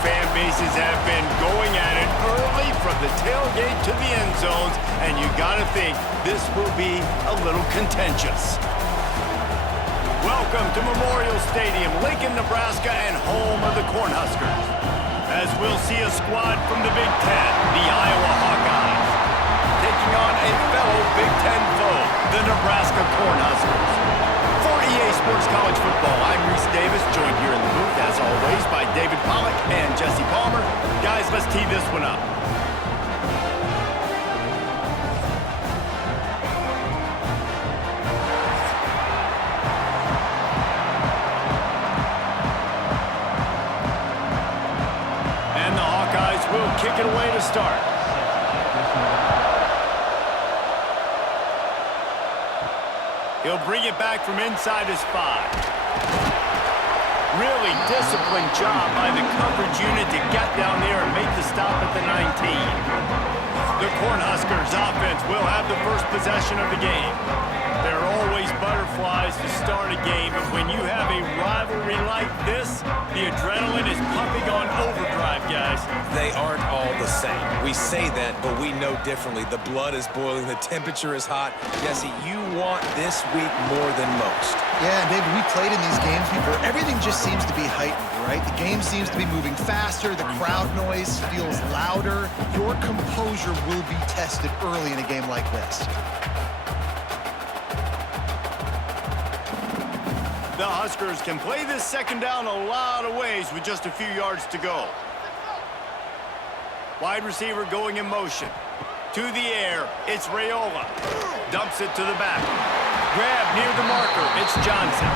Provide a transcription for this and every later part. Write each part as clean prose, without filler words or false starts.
fan bases have been going at it early from the tailgate to the end zones, and you got to think this will be a little contentious. Welcome to Memorial Stadium, Lincoln, Nebraska, and home of the Cornhuskers. As we'll see a squad from the Big Ten, the Iowa Hawkeyes, taking on a fellow Big Ten foe, the Nebraska Cornhuskers. For EA Sports College Football, I'm Reese Davis, joined here in the booth, as always, by David Pollack and Jesse Palmer. Guys, let's tee this one up. And the Hawkeyes will kick it away to start. He'll bring it back from inside his 5. Really disciplined job by the coverage unit to get down there and make the stop at the 19. The Cornhuskers offense will have the first possession of the game. There are always butterflies to start a game, but when you have a rivalry like this, the adrenaline is pumping on overdrive, guys. They aren't all the same. We say that, but we know differently. The blood is boiling. The temperature is hot. Jesse, you want this week more than most. Yeah, and David, we played in these games before. Everything just seems to be heightened, right? The game seems to be moving faster. The crowd noise feels louder. Your composure will be tested early in a game like this. The Huskers can play this second down a lot of ways with just a few yards to go. Wide receiver going in motion. To the air, it's Raiola. Dumps it to the back. Grab near the marker, it's Johnson.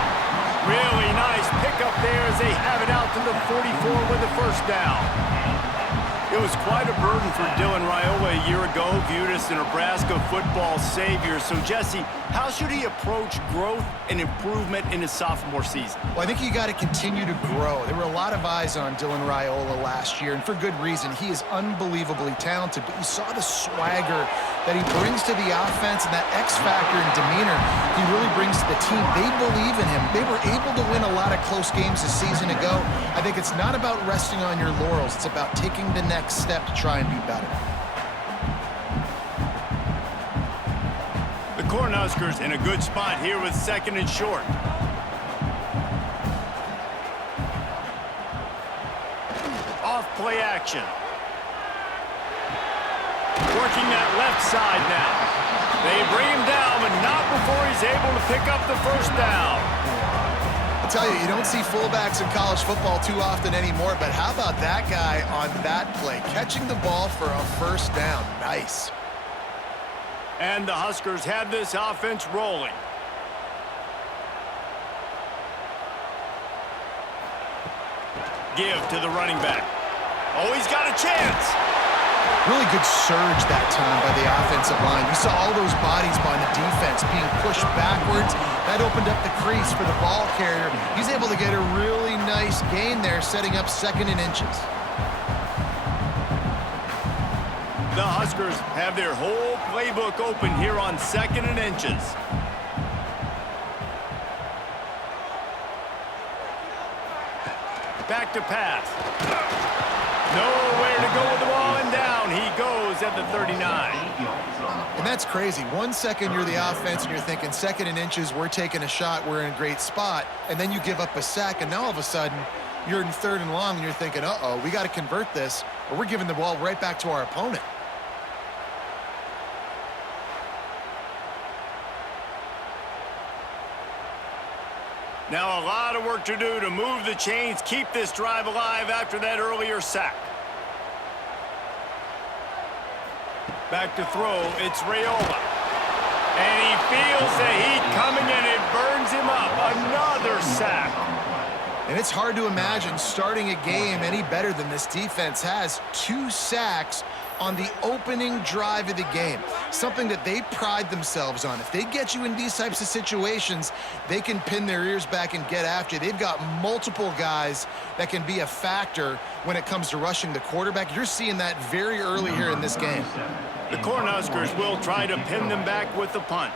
Really nice pickup there as they have it out to the 44 with a first down. It was quite a burden for Dylan Raiola a year ago, viewed as the Nebraska football savior. So, Jesse, how should he approach growth and improvement in his sophomore season? Well, I think you got to continue to grow. There were a lot of eyes on Dylan Raiola last year, and for good reason. He is unbelievably talented, but you saw the swagger that he brings to the offense and that X factor and demeanor he really brings to the team. They believe in him. They were able to win a lot of close games a season ago. I think it's not about resting on your laurels. It's about taking the next step to try and be better. The Cornhuskers in a good spot here with second and short. Off play action. Working that left side now. They bring him down, but not before he's able to pick up the first down. I'll tell you, you don't see fullbacks in college football too often anymore, but how about that guy on that play? Catching the ball for a first down. Nice. And the Huskers have this offense rolling. Give to the running back. Oh, he's got a chance. Really good surge that time by the offensive line. You saw all those bodies by the defense being pushed backwards. That opened up the crease for the ball carrier. He's able to get a really nice gain there, setting up second and inches. The Huskers have their whole playbook open here on second and inches. Back to pass. Nowhere to go with the ball, and down he goes at the 39. And that's crazy. 1 second you're the offense and you're thinking second and inches, we're taking a shot, we're in a great spot, and then you give up a sack, and now all of a sudden you're in third and long and you're thinking, uh-oh, we got to convert this or we're giving the ball right back to our opponent. Now a lot of work to do to move the chains, keep this drive alive after that earlier sack. Back to throw, it's Raiola. And he feels the heat coming and it burns him up. Another sack. And it's hard to imagine starting a game any better than this defense has. 2 sacks on the opening drive of the game. Something that they pride themselves on. If they get you in these types of situations, they can pin their ears back and get after you. They've got multiple guys that can be a factor when it comes to rushing the quarterback. You're seeing that very early here in this game. The Cornhuskers will try to pin them back with the punt.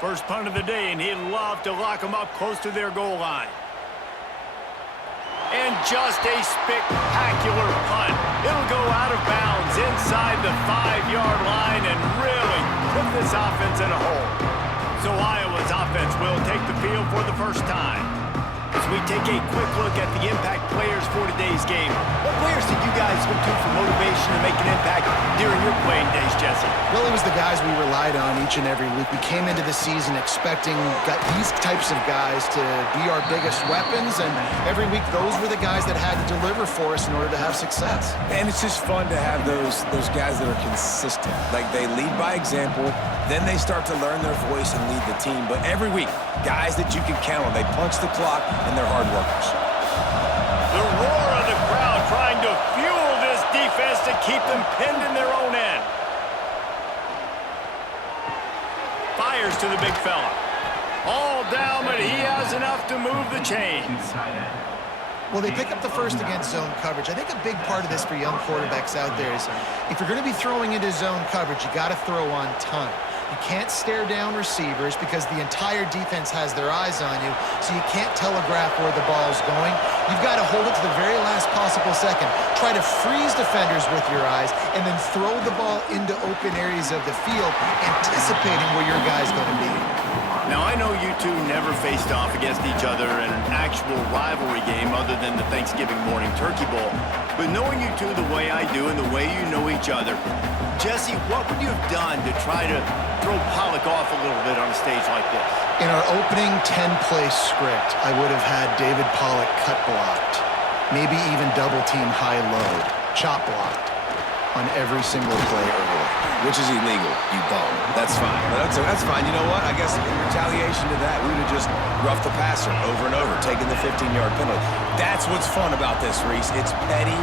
First punt of the day, and he'd love to lock them up close to their goal line. And just a spectacular punt. It'll go out of bounds inside the 5-yard line and really put this offense in a hole. So Iowa's offense will take the field for the first time. As we take a quick look at the impact players for today's game, what players did you guys look to for motivation to make an impact during your playing days, Jesse? Well, it was the guys we relied on each and every week. We came into the season expecting these types of guys to be our biggest weapons, and every week those were the guys that had to deliver for us in order to have success. And it's just fun to have those guys that are consistent. Like, they lead by example, then they start to learn their voice and lead the team. But every week, guys that you can count on, they punch the clock, and they're hard workers. The roar of the crowd trying to fuel this defense to keep them pinned in their own end. Fires to the big fella. All down, but he has enough to move the chains. Well, they pick up the first against zone coverage. I think a big part of this for young quarterbacks out there is if you're going to be throwing into zone coverage, you got to throw on time. You can't stare down receivers because the entire defense has their eyes on you, so you can't telegraph where the ball's going. You've got to hold it to the very last possible second. Try to freeze defenders with your eyes, and then throw the ball into open areas of the field, anticipating where your guy's going to be. Now, I know you two never faced off against each other in an actual rivalry game other than the Thanksgiving morning Turkey Bowl, but knowing you two the way I do and the way you know each other, Jesse, what would you have done to try to throw Pollock off a little bit on a stage like this? In our opening 10-play script, I would have had David Pollock cut blocked, maybe even double-team high-low, chop blocked on every single play early. Which is illegal, you bum. That's fine. That's fine. You know what? I guess in retaliation to that, we would have just roughed the passer over and over, taking the 15-yard penalty. That's what's fun about this, Reese. It's petty.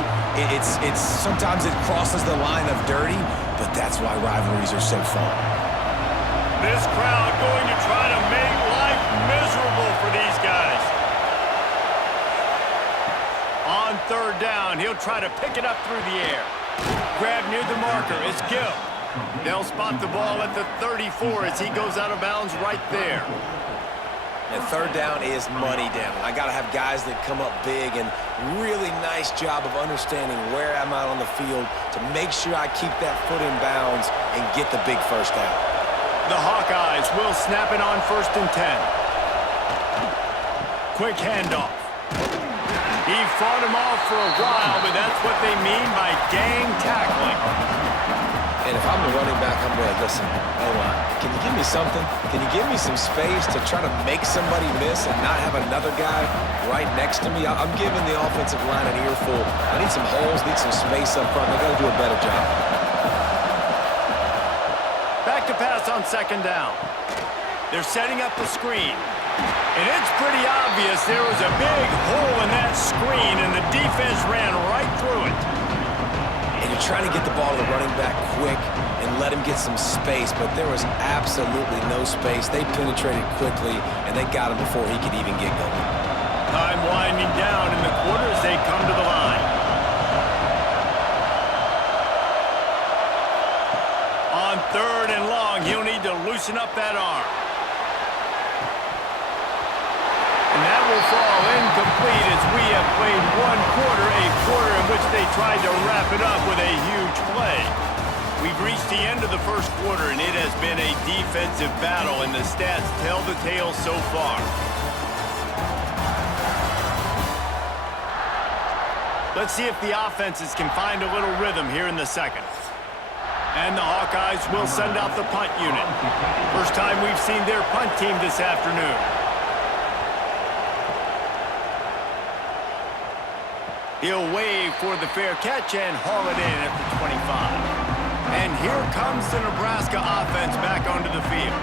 It's sometimes it crosses the line of dirty, but that's why rivalries are so fun. This crowd going to try to make life miserable for these guys. On third down, he'll try to pick it up through the air. Grab near the marker. It's Gill. They'll spot the ball at the 34 as he goes out of bounds right there. And third down is money down. I got to have guys that come up big, and really nice job of understanding where I'm out on the field to make sure I keep that foot in bounds and get the big first down. The Hawkeyes will snap it on 1st and 10. Quick handoff. He fought him off for a while, but that's what they mean by gang tackling. And if I'm the running back, I'm going, listen, O-line, can you give me something? Can you give me some space to try to make somebody miss and not have another guy right next to me? I'm giving the offensive line an earful. I need some holes, need some space up front. They've got to do a better job. Back to pass on 2nd down. They're setting up the screen. And it's pretty obvious there was a big hole in that screen, and the defense ran right through it. And you're trying to get the ball to the running back quick and let him get some space, but there was absolutely no space. They penetrated quickly, and they got him before he could even get going. Time winding down in the quarter as they come to the line. On 3rd and long, he'll need to loosen up that arm. And that will fall incomplete as we have played one quarter, a quarter in which they tried to wrap it up with a huge play. We've reached the end of the first quarter, and it has been a defensive battle, and the stats tell the tale so far. Let's see if the offenses can find a little rhythm here in the second. And the Hawkeyes will send out the punt unit. First time we've seen their punt team this afternoon. He'll wave for the fair catch and haul it in at the 25. And here comes the Nebraska offense back onto the field.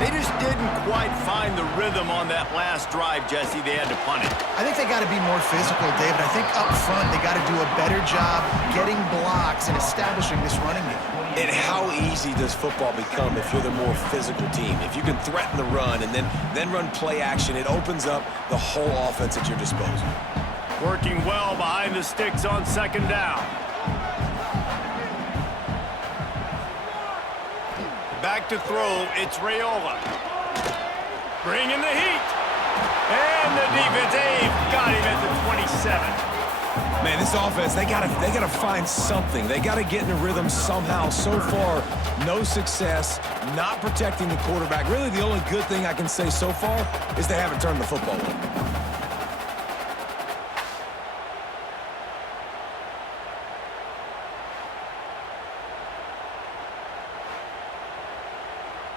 They just didn't quite find the rhythm on that last drive, Jesse. They had to punt it. I think they got to be more physical, David. I think up front they got to do a better job getting blocks and establishing this running game. And how easy does football become if you're the more physical team? If you can threaten the run and then run play action, it opens up the whole offense at your disposal. Working well behind the sticks on 2nd down. Back to throw, it's Raiola. Bringing the heat. And the defense, got him at the 27. Man, this offense, they gotta find something. They gotta get in a rhythm somehow. So far, no success, not protecting the quarterback. Really, the only good thing I can say so far is they haven't turned the football over.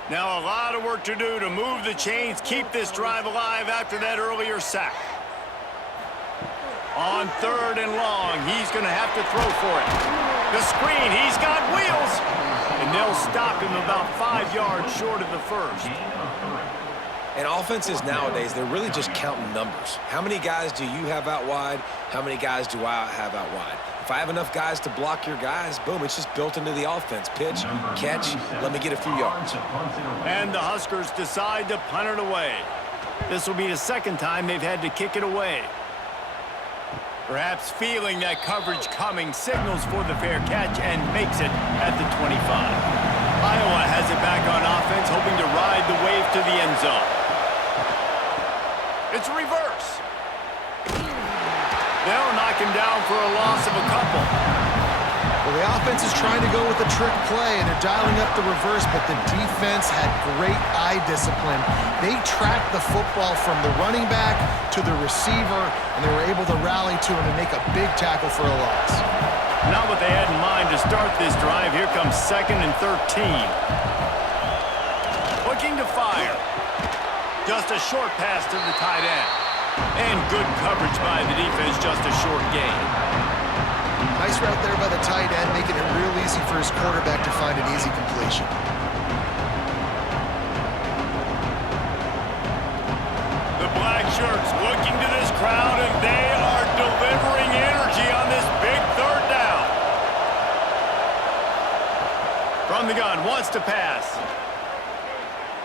Now a lot of work to do to move the chains, keep this drive alive after that earlier sack. On 3rd and long, he's going to have to throw for it. The screen, he's got wheels. And they'll stop him about 5 yards short of the first. And offenses nowadays, they're really just counting numbers. How many guys do you have out wide? How many guys do I have out wide? If I have enough guys to block your guys, boom, it's just built into the offense. Pitch, catch, let me get a few yards. And the Huskers decide to punt it away. This will be the second time they've had to kick it away. Perhaps feeling that coverage coming, signals for the fair catch and makes it at the 25. Iowa has it back on offense, hoping to ride the wave to the end zone. It's a reverse. They'll knock him down for a loss of a couple. Well, the offense is trying to go with a trick play, and they're dialing up the reverse, but the defense had great eye discipline. They tracked the football from the running back to the receiver, and they were able to rally to him and make a big tackle for a loss. Not what they had in mind to start this drive. Here comes 2nd and 13. Looking to fire. Just a short pass to the tight end. And good coverage by the defense, just a short gain. Nice route there by the tight end, making it real easy for his quarterback to find an easy completion. The black shirts looking to this crowd, and they are delivering energy on this big 3rd down. From the gun, wants to pass.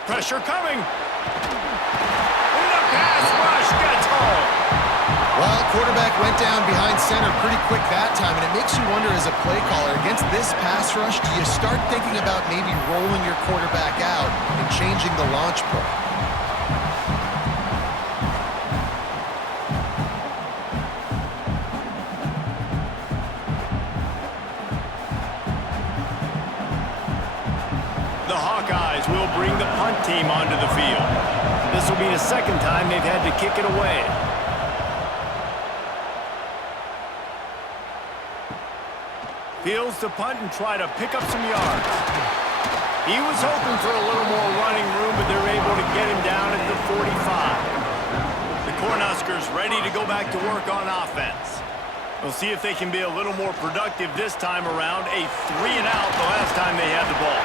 Pressure coming. And the pass rush gets home. Well, quarterback went down behind center pretty quick that time, and it makes you wonder as a play caller, against this pass rush, do you start thinking about maybe rolling your quarterback out and changing the launch play? The Hawkeyes will bring the punt team onto the field. This will be the second time they've had to kick it away. Fields to punt and try to pick up some yards. He was hoping for a little more running room, but they're able to get him down at the 45. The Cornhuskers ready to go back to work on offense. We'll see if they can be a little more productive this time around. A 3-and-out the last time they had the ball.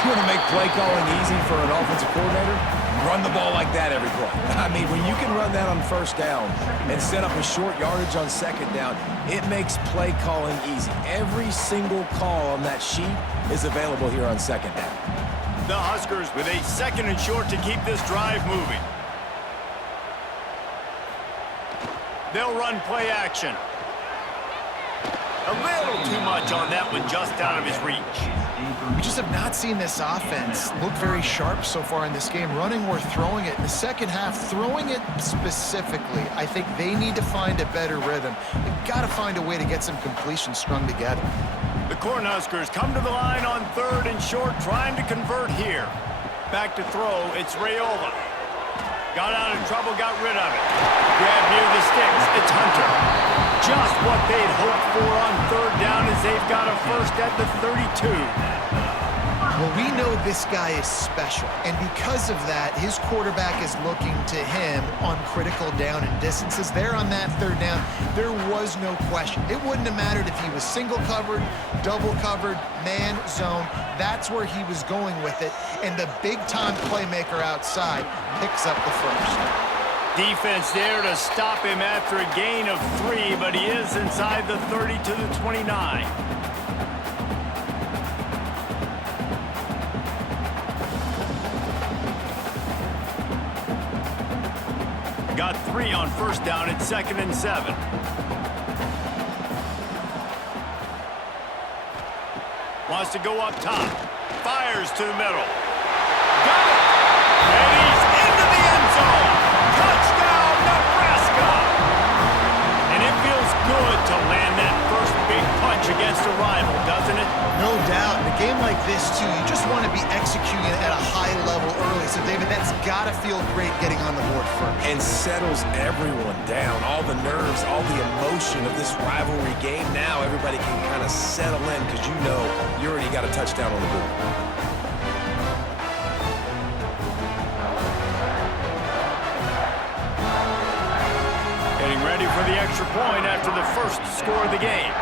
You want to make play calling easy for an offensive coordinator? Run the ball like that every play. I mean, when you can run that on 1st down and set up a short yardage on 2nd down, it makes play calling easy. Every single call on that sheet is available here on 2nd down. The Huskers with a 2nd and short to keep this drive moving. They'll run play action. A little too much on that one, just out of his reach. We just have not seen this offense look very sharp so far in this game, running or throwing it. In the second half, throwing it specifically, I think they need to find a better rhythm. They've got to find a way to get some completions strung together. The Cornhuskers come to the line on 3rd and short, trying to convert here. Back to throw, it's Raiola. Got out of trouble, got rid of it. Grab near the sticks, it's Hunter. Just what they'd hoped for on 3rd down as they've got a first at the 32. Well, we know this guy is special, and because of that, his quarterback is looking to him on critical down and distances. There on that 3rd down, there was no question. It wouldn't have mattered if he was single covered, double covered, man, zone. That's where he was going with it, and the big-time playmaker outside picks up the first. Defense there to stop him after a gain of 3, but he is inside the 30 to the 29. Got 3 on 1st down at 2nd and 7. Wants to go up top. Fires to the middle. Got it! And he's into the end zone! Touchdown, Nebraska! And it feels good to land that first big punch against a rival, doesn't it? No doubt. In a game like this, too, you just want to be executing at a high level early. So, David, that's got to feel great getting on the board first. And settles everyone down. All the nerves, all the emotion of this rivalry game. Now everybody can kind of settle in because you know you already got a touchdown on the board. Getting ready for the extra point after the first score of the game.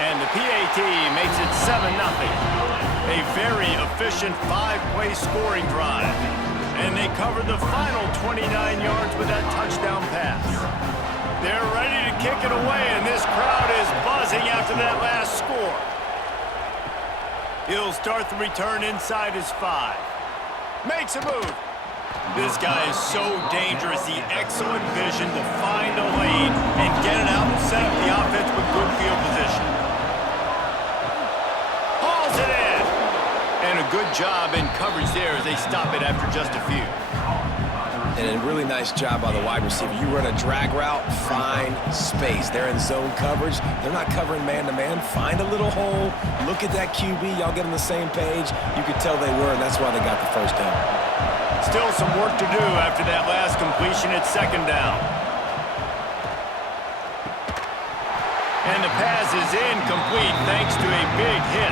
And the PAT makes it 7-0. A very efficient 5-play scoring drive. And they cover the final 29 yards with that touchdown pass. They're ready to kick it away, and this crowd is buzzing after that last score. He'll start the return inside his 5. Makes a move. This guy is so dangerous. The excellent vision to find a lane and get it out and set up the offense with good field position. Hauls it in. And a good job in coverage there as they stop it after just a few. And a really nice job by the wide receiver. You run a drag route, find space. They're in zone coverage. They're not covering man-to-man. Find a little hole. Look at that QB. Y'all get on the same page. You could tell they were, and that's why they got the first down. Still some work to do after that last completion at second down. And the pass is incomplete thanks to a big hit.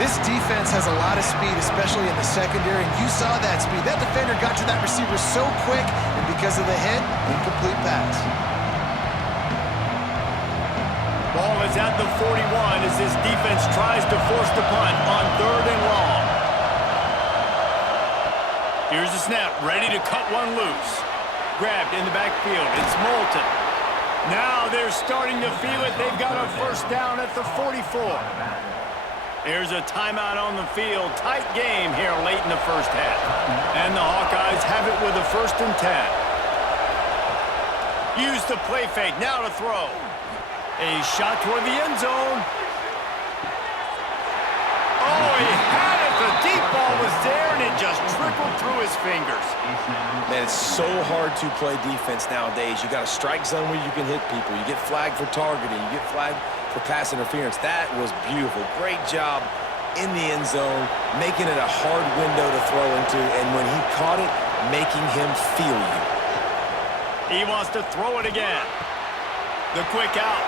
This defense has a lot of speed, especially in the secondary, and you saw that speed. That defender got to that receiver so quick, and because of the hit, incomplete pass. Ball is at the 41 as this defense tries to force the punt on 3rd and long. Here's the snap, ready to cut one loose. Grabbed in the backfield, it's Moulton. Now they're starting to feel it. They've got a first down at the 44. There's a timeout on the field. Tight game here late in the first half. And the Hawkeyes have it with a 1st and 10. Use the play fake, now to throw. A shot toward the end zone. Oh, he had it. The deep ball was there, and it just trickled through his fingers. Man, it's so hard to play defense nowadays. You got a strike zone where you can hit people. You get flagged for targeting. You get flagged for pass interference. That was beautiful. Great job in the end zone, making it a hard window to throw into, and when he caught it, making him feel you. He wants to throw it again. The quick out.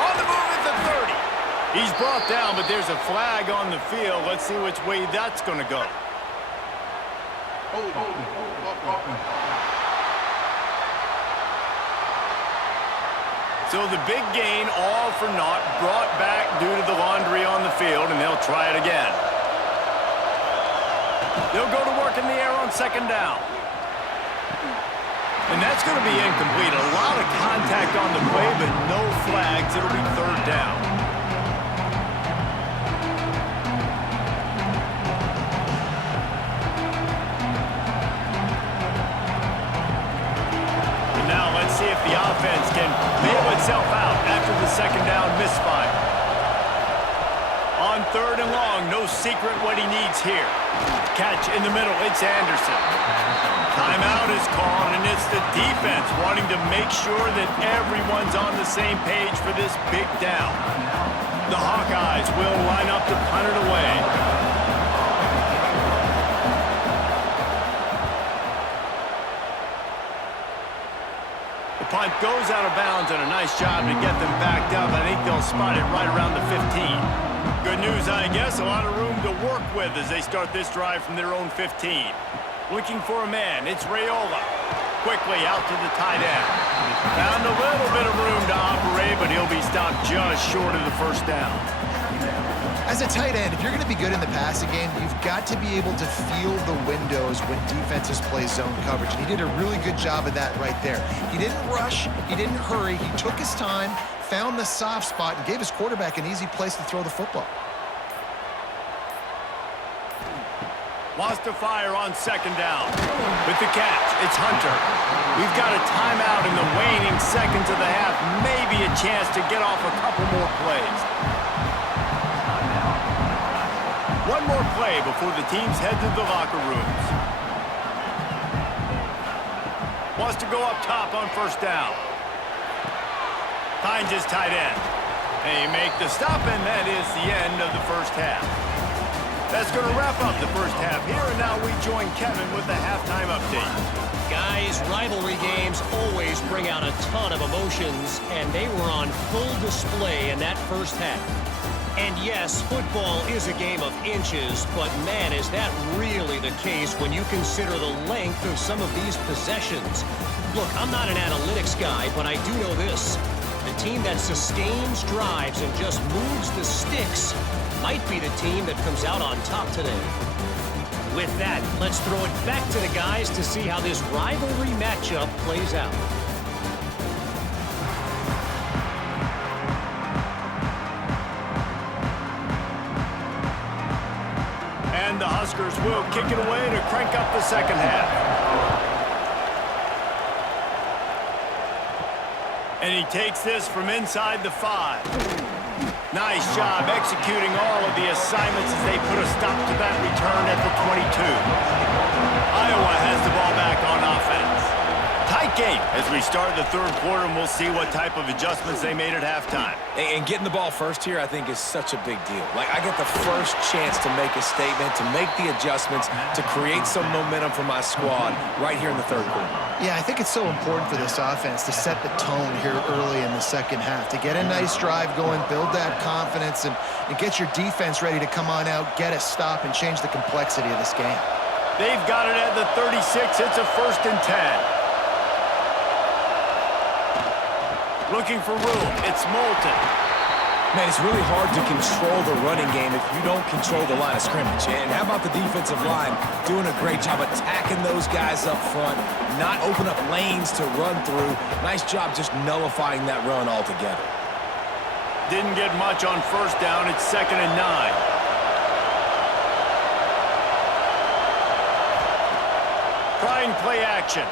On the move at the 30. He's brought down, but there's a flag on the field. Let's see which way that's going to go. So the big gain, all for naught, brought back due to the laundry on the field, and they'll try it again. They'll go to work in the air on 2nd down. And that's going to be incomplete. A lot of contact on the play, but no flags. It'll be 3rd down. And now let's see if the offense can bail itself out after the 2nd down misfire. On 3rd and long, no secret what he needs here. Catch in the middle, it's Anderson. Timeout is called, and it's the defense wanting to make sure that everyone's on the same page for this big down. The Hawkeyes will line up to punt it away. The punt goes out of bounds, and a nice job to get them backed up. I think they'll spot it right around the 15. Good news, I guess. A lot of room to work with as they start this drive from their own 15. Looking for a man. It's Raiola. Quickly out to the tight end. Found a little bit of room to operate, but he'll be stopped just short of the 1st down. As a tight end, if you're going to be good in the passing game, you've got to be able to feel the windows when defenses play zone coverage. And he did a really good job of that right there. He didn't rush. He didn't hurry. He took his time, found the soft spot, and gave his quarterback an easy place to throw the football. Wants to fire on 2nd down. With the catch, it's Hunter. We've got a timeout in the waning seconds of the half. Maybe a chance to get off a couple more plays. One more play before the teams head to the locker rooms. Wants to go up top on first down. Finds his tight end. They make the stop, and that is the end of the first half. That's going to wrap up the first half here, and now we join Kevin with the halftime update. Guys, rivalry games always bring out a ton of emotions, and they were on full display in that first half. And yes, football is a game of inches, but man, is that really the case when you consider the length of some of these possessions. Look, I'm not an analytics guy, but I do know this. The team that sustains drives and just moves the sticks might be the team that comes out on top today. With that, let's throw it back to the guys to see how this rivalry matchup plays out. And the Huskers will kick it away to crank up the second half. And he takes this from inside the 5. Nice job executing all of the assignments as they put a stop to that return at the 22. Iowa has the ball back on offense. Tight game as we start the third quarter, and we'll see what type of adjustments they made at halftime. And getting the ball first here, I think, is such a big deal. Like, I get the first chance to make a statement, to make the adjustments, to create some momentum for my squad right here in the third quarter. Yeah, I think it's so important for this offense to set the tone here early in the second half, to get a nice drive going, build that confidence, and get your defense ready to come on out, get a stop, and change the complexity of this game. They've got it at the 36. It's a 1st and 10. Looking for room. It's Moulton. Man, it's really hard to control the running game if you don't control the line of scrimmage. And how about the defensive line doing a great job attacking those guys up front, not open up lanes to run through. Nice job just nullifying that run altogether. Didn't get much on first down. It's 2nd and 9. Trying play action.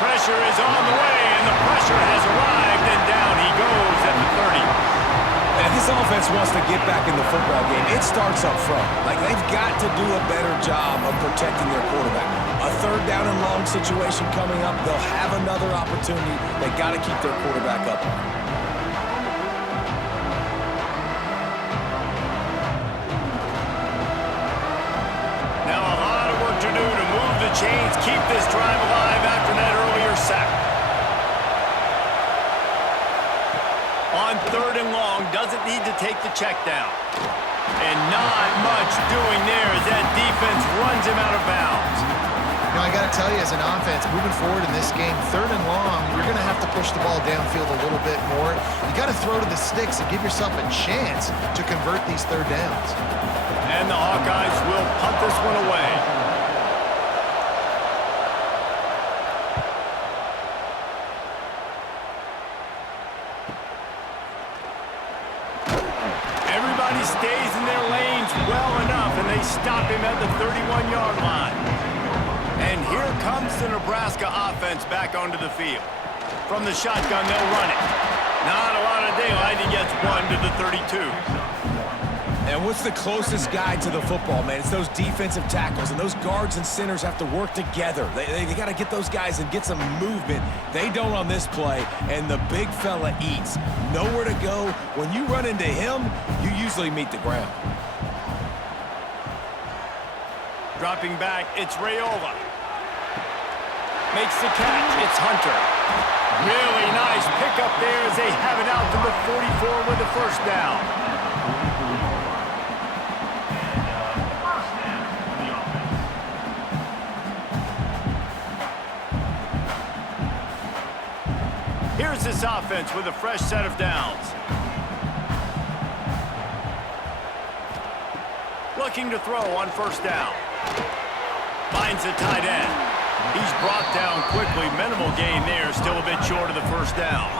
Pressure is on the way, and the pressure has arrived, and down he goes at the 30. And if this offense wants to get back in the football game, it starts up front. Like, they've got to do a better job of protecting their quarterback. A 3rd down and long situation coming up, they'll have another opportunity. They got to keep their quarterback up. Now a lot of work to do to move the chains, keep this drive alive after that earlier sack. On 3rd and long, doesn't need to take the check down. And not much doing there as that defense runs him out of bounds. You know, I got to tell you, as an offense, moving forward in this game, 3rd and long, you're going to have to push the ball downfield a little bit more. You got to throw to the sticks and give yourself a chance to convert these 3rd downs. And the Hawkeyes will punt this one away. Everybody stays in their lanes well enough, and they stop him at the 31-yard line. And here comes the Nebraska offense back onto the field. From the shotgun, they'll run it. Not a lot of daylight. He gets 1 to the 32. And what's the closest guy to the football, man? It's those defensive tackles, and those guards and centers have to work together. They got to get those guys and get some movement. They don't on this play, and the big fella eats. Nowhere to go. When you run into him, you usually meet the ground. Dropping back, it's Raiola. Makes the catch. It's Hunter. Really nice pickup there as they have it out to the 44 with the 1st down. Here's this offense with a fresh set of downs. Looking to throw on 1st down. Finds the tight end. He's brought down quickly. Minimal gain there. Still a bit short of the 1st down.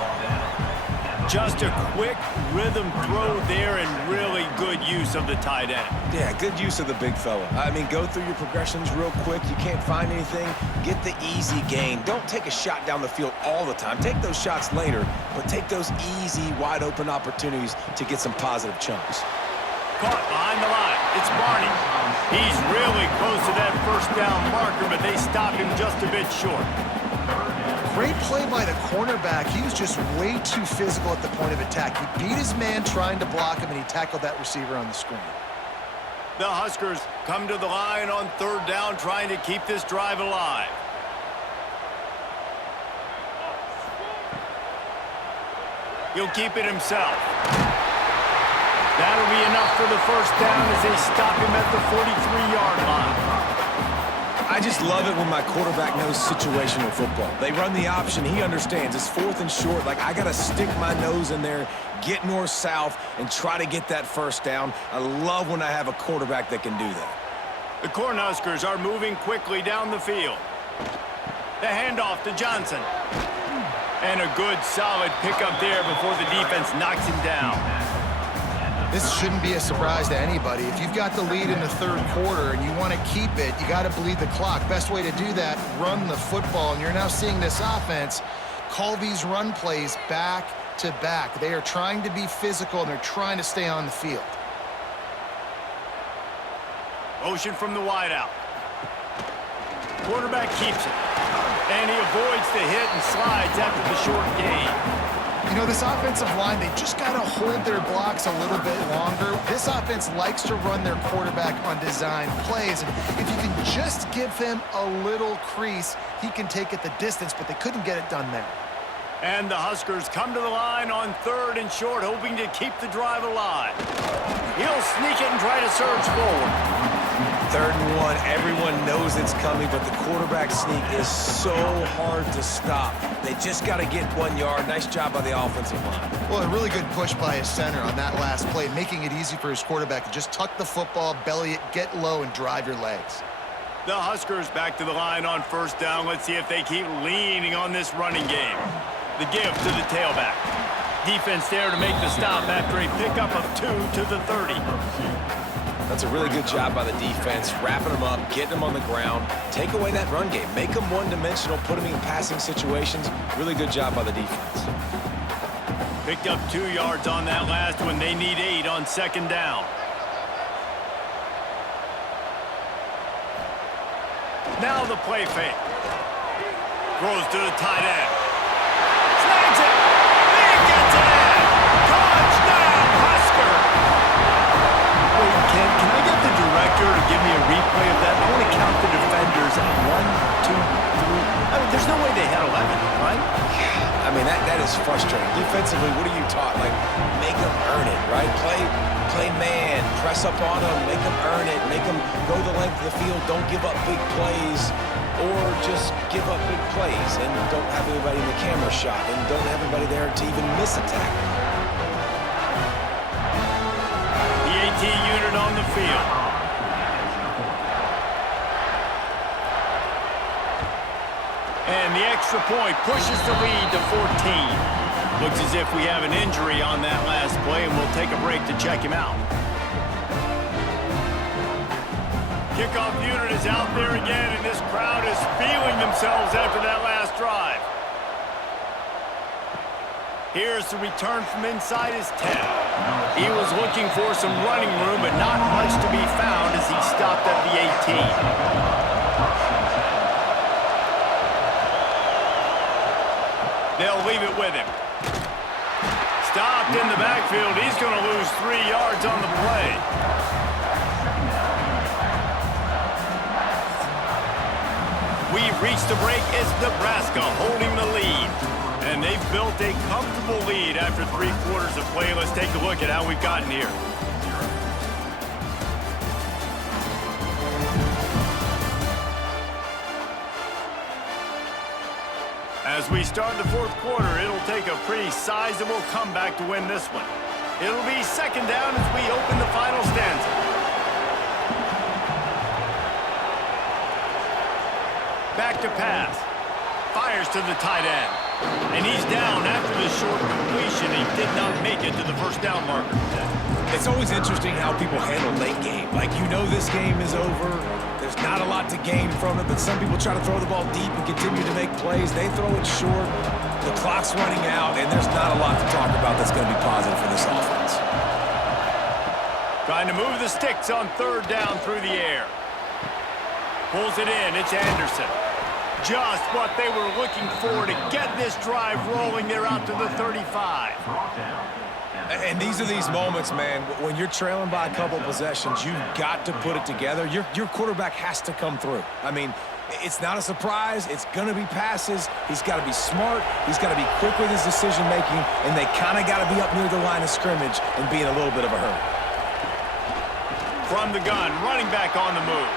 Just a quick rhythm throw there and really good use of the tight end. Yeah, good use of the big fella. I mean, go through your progressions real quick. You can't find anything. Get the easy gain. Don't take a shot down the field all the time. Take those shots later, but take those easy, wide-open opportunities to get some positive chunks. Caught behind the line. It's Barney. He's really close to that first down marker, but they stop him just a bit short. Great play by the cornerback. He was just way too physical at the point of attack. He beat his man trying to block him, and he tackled that receiver on the screen. The Huskers come to the line on third down, trying to keep this drive alive. He'll keep it himself. That'll be enough for the first down as they stop him at the 43-yard line. I just love it when my quarterback knows situational football. They run the option. He understands. It's 4th and short. Like, I got to stick my nose in there, get north-south, and try to get that first down. I love when I have a quarterback that can do that. The Cornhuskers are moving quickly down the field. The handoff to Johnson. And a good, solid pickup there before the defense knocks him down. This shouldn't be a surprise to anybody. If you've got the lead in the third quarter and you want to keep it, you got to bleed the clock. Best way to do that, run the football. And you're now seeing this offense call these run plays back to back. They are trying to be physical, and they're trying to stay on the field. Motion from the wideout. Quarterback keeps it. And he avoids the hit and slides after the short gain. You know, this offensive line, they just got to hold their blocks a little bit longer. This offense likes to run their quarterback on design plays. And if you can just give him a little crease, he can take it the distance, but they couldn't get it done there. And the Huskers come to the line on third and short, hoping to keep the drive alive. He'll sneak it and try to surge forward. 3rd and 1, everyone knows it's coming, but the quarterback sneak is so hard to stop. They just got to get 1 yard. Nice job by the offensive line. Well, a really good push by his center on that last play, making it easy for his quarterback to just tuck the football, belly it, get low, and drive your legs. The Huskers back to the line on first down. Let's see if they keep leaning on this running game. The give to the tailback. Defense there to make the stop after a pickup of 2 to the 30. That's a really good job by the defense, wrapping them up, getting them on the ground, take away that run game, make them one-dimensional, put them in passing situations. Really good job by the defense. Picked up 2 yards on that last one. They need 8 on second down. Now the play fake. Throws to the tight end. Snags it. He gets it in. Touchdown, Husker. Wait, can I get the director to give me a replay of that? I want to count the defenders. 1, 2, 3. I mean, there's no way they had 11, right? I mean, that is frustrating. Defensively, what are you taught? Like, make them earn it, right? Play man, press up on them, make them earn it, make them go the length of the field, don't give up big plays, or just give up big plays and don't have anybody in the camera shot and don't have anybody there to even miss a tackle. The AT unit on the field. And the extra point pushes the lead to 14. Looks as if we have an injury on that last play, and we'll take a break to check him out. Kickoff unit is out there again, and this crowd is feeling themselves after that last drive. Here's the return from inside his 10. He was looking for some running room, but not much to be found as he stopped at the 18. They'll leave it with him. Stopped in the backfield. He's going to lose 3 yards on the play. We've reached the break. It's Nebraska holding the lead. And they've built a comfortable lead after 3 quarters of play. Let's take a look at how we've gotten here. As we start the 4th quarter, it'll take a pretty sizable comeback to win this one. It'll be second down as we open the final stanza. Back to pass. Fires to the tight end. And he's down after the short completion. He did not make it to the first down marker. It's always interesting how people handle late game. Like, you know this game is over. There's not a lot to gain from it, but some people try to throw the ball deep and continue to make plays. They throw it short. The clock's running out, and there's not a lot to talk about that's going to be positive for this offense. Trying to move the sticks on third down through the air. Pulls it in. It's Anderson. Just what they were looking for to get this drive rolling. They're out to the 35. And these are these moments, man, when you're trailing by a couple possessions, you've got to put it together. Your quarterback has to come through. I mean, it's not a surprise. It's going to be passes. He's got to be smart. He's got to be quick with his decision-making, and they kind of got to be up near the line of scrimmage and be in a little bit of a hurry. From the gun, running back on the move.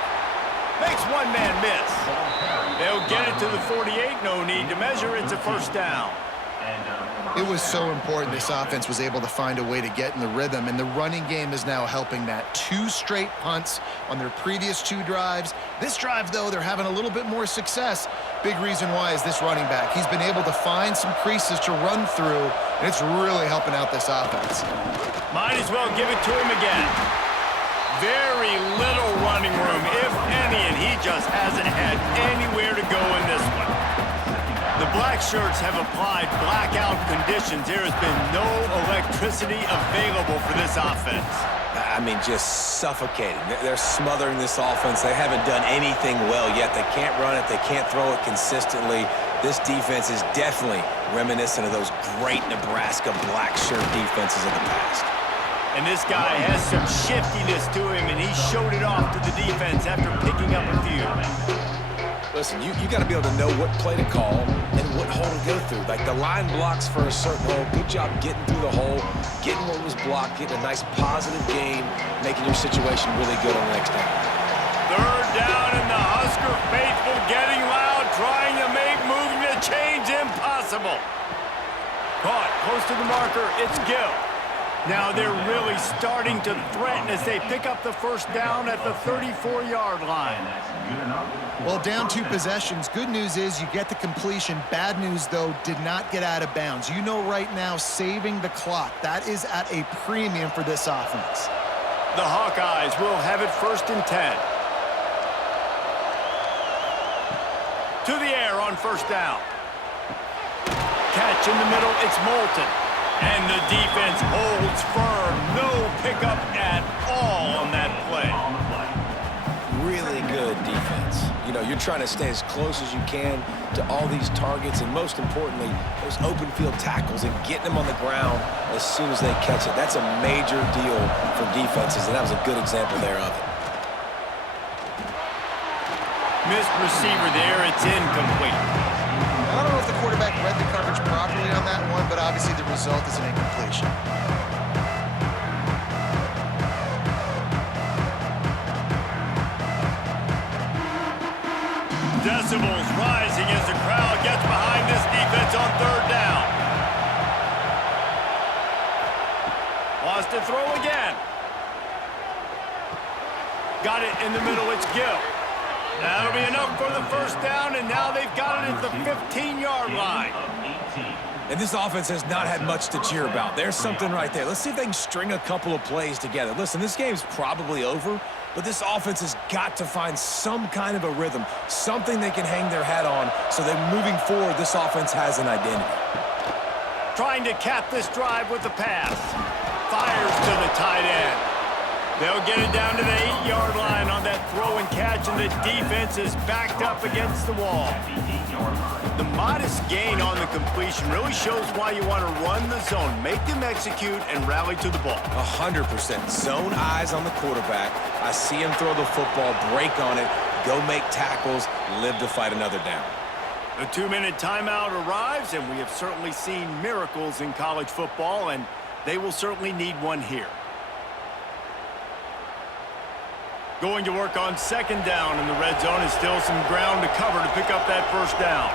Makes one man miss. They'll get it to the 48. No need to measure. It's a first down. It was so important this offense was able to find a way to get in the rhythm, and the running game is now helping that. 2 straight punts on their previous 2 drives. This drive, though, they're having a little bit more success. Big reason why is this running back. He's been able to find some creases to run through, and it's really helping out this offense. Might as well give it to him again. Very little running room, if any, and he just hasn't had anywhere to go in this one. The black shirts have applied blackout conditions. There has been no electricity available for this offense. I mean, just suffocating. They're smothering this offense. They haven't done anything well yet. They can't run it. They can't throw it consistently. This defense is definitely reminiscent of those great Nebraska black shirt defenses of the past. And this guy has some shiftiness to him, and he showed it off to the defense after picking up a few. Listen, you got to be able to know what play to call and what hole to go through. Like the line blocks for a certain hole. Good job getting through the hole, getting what was blocked, getting a nice positive gain, making your situation really good on the next down. Third down, and the Husker faithful getting loud, trying to make moving the chains impossible. Caught close to the marker. It's Gill. Now they're really starting to threaten as they pick up the first down at the 34-yard line. Well, down 2 possessions. Good news is you get the completion. Bad news, though, did not get out of bounds. You know right now, saving the clock. That is at a premium for this offense. The Hawkeyes will have it 1st and 10. To the air on first down. Catch in the middle. It's Moulton. And the defense holds firm. No pickup at all on that play. Really good defense. You know, you're trying to stay as close as you can to all these targets, and most importantly, those open field tackles and getting them on the ground as soon as they catch it. That's a major deal for defenses, and that was a good example there of it. Missed receiver there. It's incomplete. I don't know if the quarterback read the coverage properly on that one, but obviously the result is an incompletion. Decibels rising as the crowd gets behind this defense on third down. Wants to throw again. Got it in the middle. It's Gill. That'll be enough for the first down, and now they've got it at the 15-yard line. And this offense has not had much to cheer about. There's something right there. Let's see if they can string a couple of plays together. Listen, this game's probably over, but this offense has got to find some kind of a rhythm, something they can hang their hat on so that moving forward, this offense has an identity. Trying to cap this drive with the pass. Fires to the tight end. They'll get it down to the 8-yard line on that throw and catch, and the defense is backed up against the wall. The modest gain on the completion really shows why you want to run the zone, make them execute, and rally to the ball. 100%. Zone eyes on the quarterback. I see him throw the football, break on it, go make tackles, live to fight another down. The 2-minute timeout arrives, and we have certainly seen miracles in college football, and they will certainly need one here. Going to work on second down in the red zone, and still some ground to cover to pick up that first down.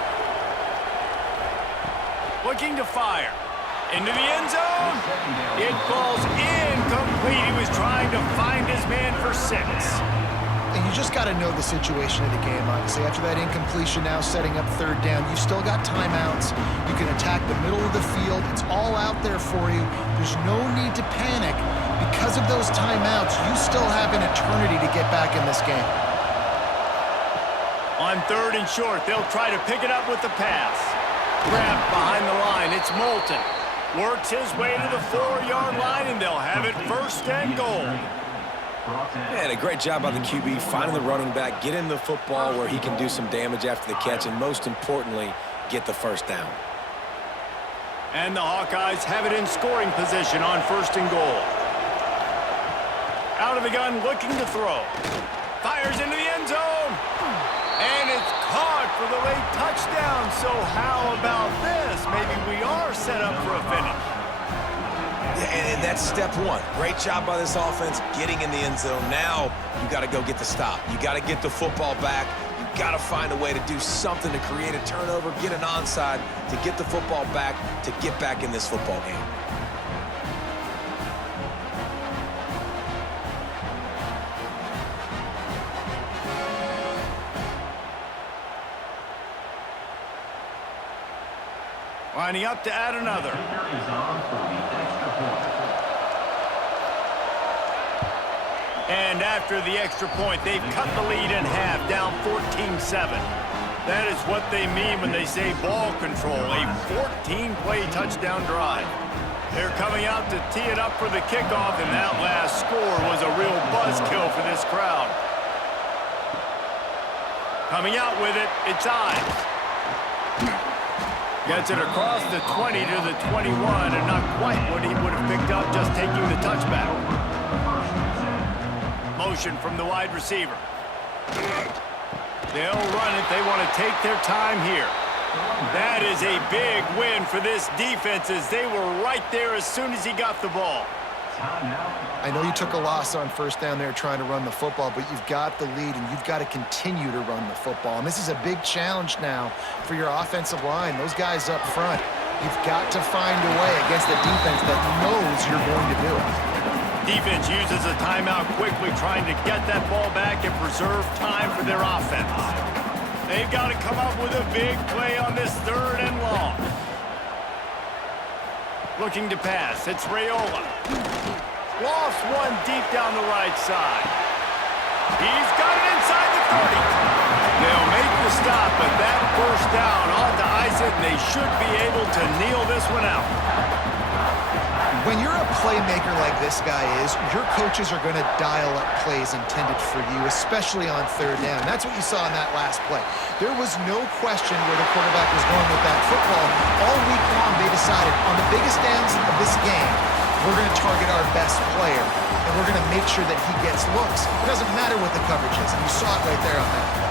Looking to fire. Into the end zone. It falls incomplete. He was trying to find his man for 6. And you just got to know the situation of the game, obviously. After that incompletion, now setting up third down, you've still got timeouts. You can attack the middle of the field. It's all out there for you. There's no need to panic. Because of those timeouts, you still have an eternity to get back in this game. On third and short, they'll try to pick it up with the pass. Grabbed behind the line, it's Moulton. Works his way to the 4-yard line, and they'll have it 1st and goal. And a great job by the QB finding the running back, getting the football where he can do some damage after the catch, and most importantly, get the first down. And the Hawkeyes have it in scoring position on 1st and goal. Out of the gun, looking to throw. Fires into the end zone. And it's caught for the late touchdown. So how about this? Maybe we are set up for a finish. And that's step one. Great job by this offense getting in the end zone. Now you got to go get the stop. You got to get the football back. You got to find a way to do something to create a turnover, get an onside, to get the football back, to get back in this football game. Lining up to add another. And after the extra point, they've cut the lead in half, down 14-7. That is what they mean when they say ball control, a 14-play touchdown drive. They're coming out to tee it up for the kickoff, and that last score was a real buzzkill for this crowd. Coming out with it, it's Ives. Gets it across the 20 to the 21, and not quite what he would have picked up just taking the touchback. Motion from the wide receiver. They'll run it. They want to take their time here. That is a big win for this defense as they were right there as soon as he got the ball. I know you took a loss on 1st down there trying to run the football, but you've got the lead, and you've got to continue to run the football. And this is a big challenge now for your offensive line. Those guys up front, you've got to find a way against the defense that knows you're going to do it. Defense uses a timeout quickly, trying to get that ball back and preserve time for their offense. They've got to come up with a big play on this 3rd and long. Looking to pass. It's Raiola. Lost one deep down the right side. He's got it inside the 30. They'll make the stop, but that 1st down ought to ice it, and they should be able to kneel this one out. When you're a playmaker like this guy is, your coaches are going to dial up plays intended for you, especially on 3rd down. That's what you saw in that last play. There was no question where the quarterback was going with that football. All week long, they decided on the biggest downs of this game, we're going to target our best player, and we're going to make sure that he gets looks. It doesn't matter what the coverage is, and you saw it right there on that play.